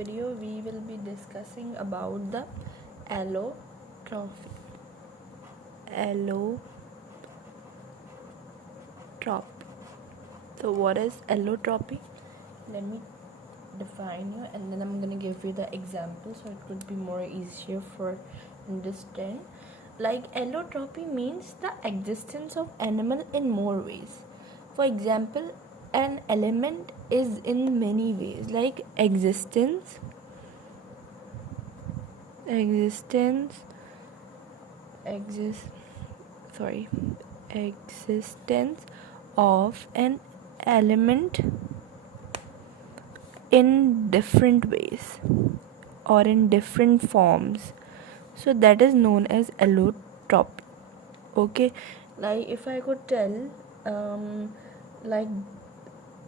video we will be discussing about the allotropy. Allotropy. So what is allotropy? Let me define you, and then I'm gonna give you the example so it would be more easier for understand. Like allotropy means the existence of animal in more ways. For example, an element is in many ways, like existence existence of an element in different ways or in different forms, so that is known as allotropy. Okay, like if I could tell, like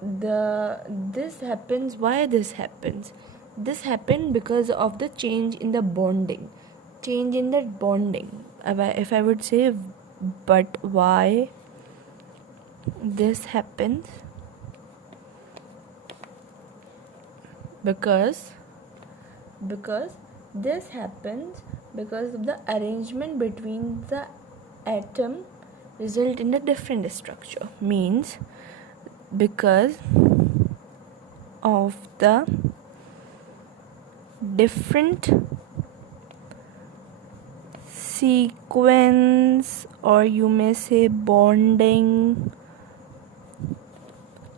this happens. Why this happens? This happened because of the change in the bonding. If I would say, but why this happens? Because this happens because of the arrangement between the atom result in a different structure. Means because of the different sequence, or you may say bonding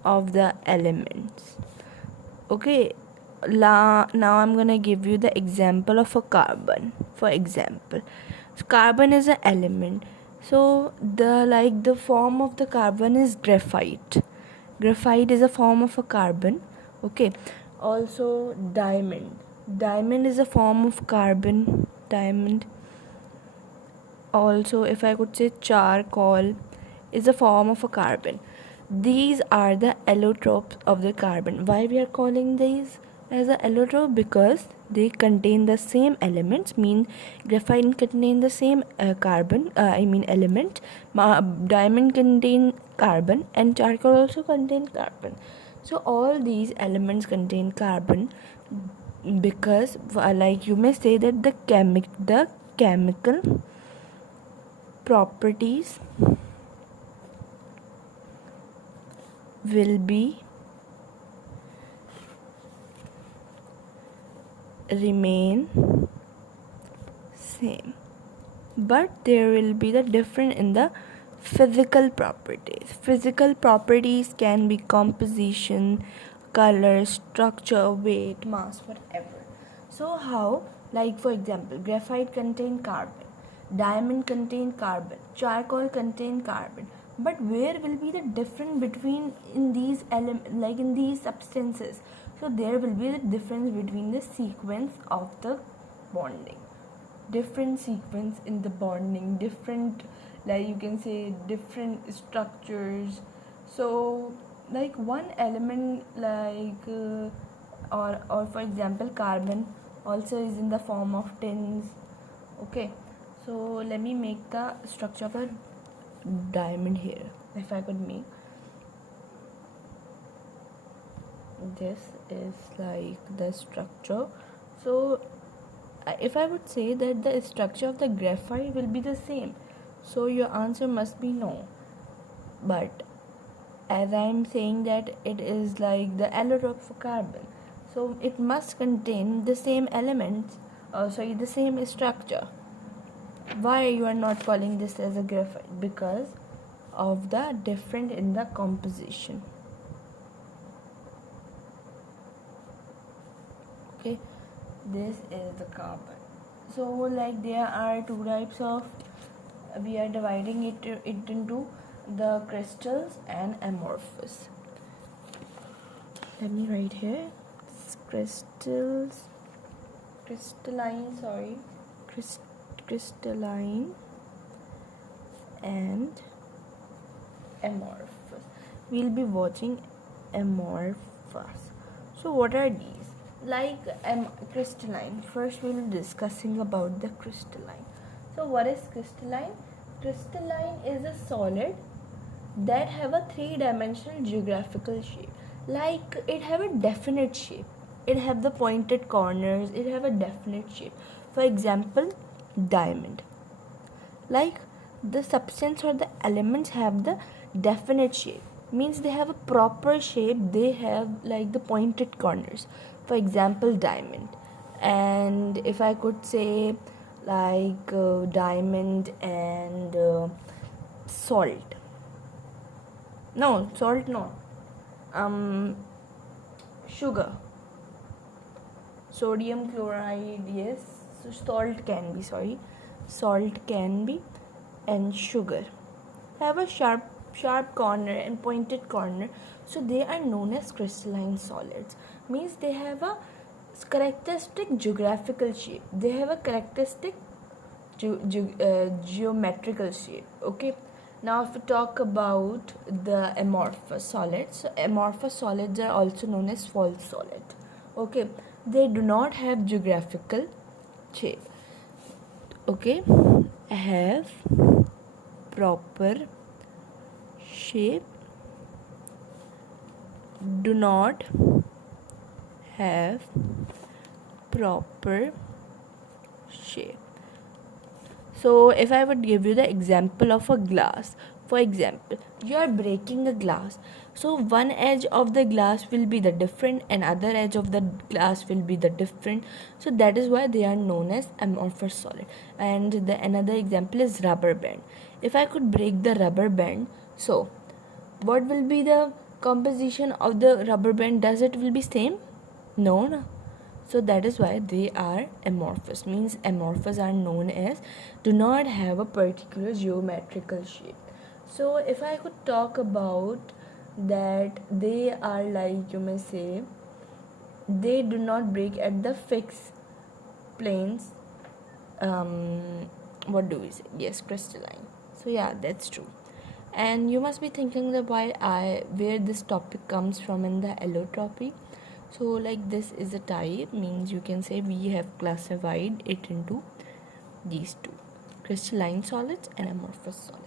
of the elements. Okay, now I'm gonna give you the example of a carbon. For example, so carbon is an element, so the form of the carbon is graphite. Graphite is a form of a carbon. Okay, also diamond is a form of carbon. Diamond. Also, if I could say, charcoal is a form of a carbon. These are the allotropes of the carbon. Why we are calling these as an allotrope? Because they contain the same elements. Mean graphite contain the same element. Diamond contain carbon, and charcoal also contain carbon. So all these elements contain carbon because, like you may say that the chemical properties will be remain same, but there will be the difference in the physical properties can be composition, color, structure, weight, mass, whatever. So how, like for example, graphite contain carbon, diamond contain carbon, charcoal contain carbon, but where will be the difference between in these in these substances? So there will be the difference between the sequence of the bonding, different sequence in the bonding, different, like you can say, different structures. So like one element, or for example, carbon also is in the form of tins. Okay, so let me make the structure of a diamond here. If I could make, this is like the structure. So if I would say that the structure of the graphite will be the same, so your answer must be no. But as I am saying that it is like the allotrope for carbon, so it must contain the same elements, the same structure. Why you are not calling this as a graphite? Because of the difference in the composition. Okay, this is the carbon. So like there are two types of, we are dividing it into the crystals and amorphous. Let me write here, crystalline and amorphous. We'll be watching amorphous. So what are these? Like crystalline. First we'll be discussing about the crystalline. So what is crystalline? Crystalline is a solid that have a three-dimensional geographical shape. Like it have a definite shape. it have the pointed corners, it have a definite shape. For example, diamond, like the substance or the elements have the definite shape, means they have a proper shape, they have like the pointed corners. For example, diamond. And if I could say like diamond and salt, no, salt no, sugar, sodium chloride, yes, so salt can be, and sugar have a sharp corner and pointed corner, so they are known as crystalline solids, means they have a characteristic geographical shape, they have a characteristic geometrical shape. Okay, now if we talk about the amorphous solids, so amorphous solids are also known as false solid. Okay, they do not have geographical shape. Okay, have proper shape, do not have proper shape. So if I would give you the example of a glass, for example, you are breaking a glass, so one edge of the glass will be the different and other edge of the glass will be the different, so that is why they are known as amorphous solid. And the another example is rubber band. If I could break the rubber band, so what will be the composition of the rubber band? Does it will be same? No. So that is why they are amorphous, means amorphous are known as do not have a particular geometrical shape. So if I could talk about that, they are like, you may say, they do not break at the fixed planes. What do we say? Yes, crystalline. So yeah, that's true. And you must be thinking that where this topic comes from in the allotropy. So like this is a type, means you can say we have classified it into these two, crystalline solids and amorphous solids.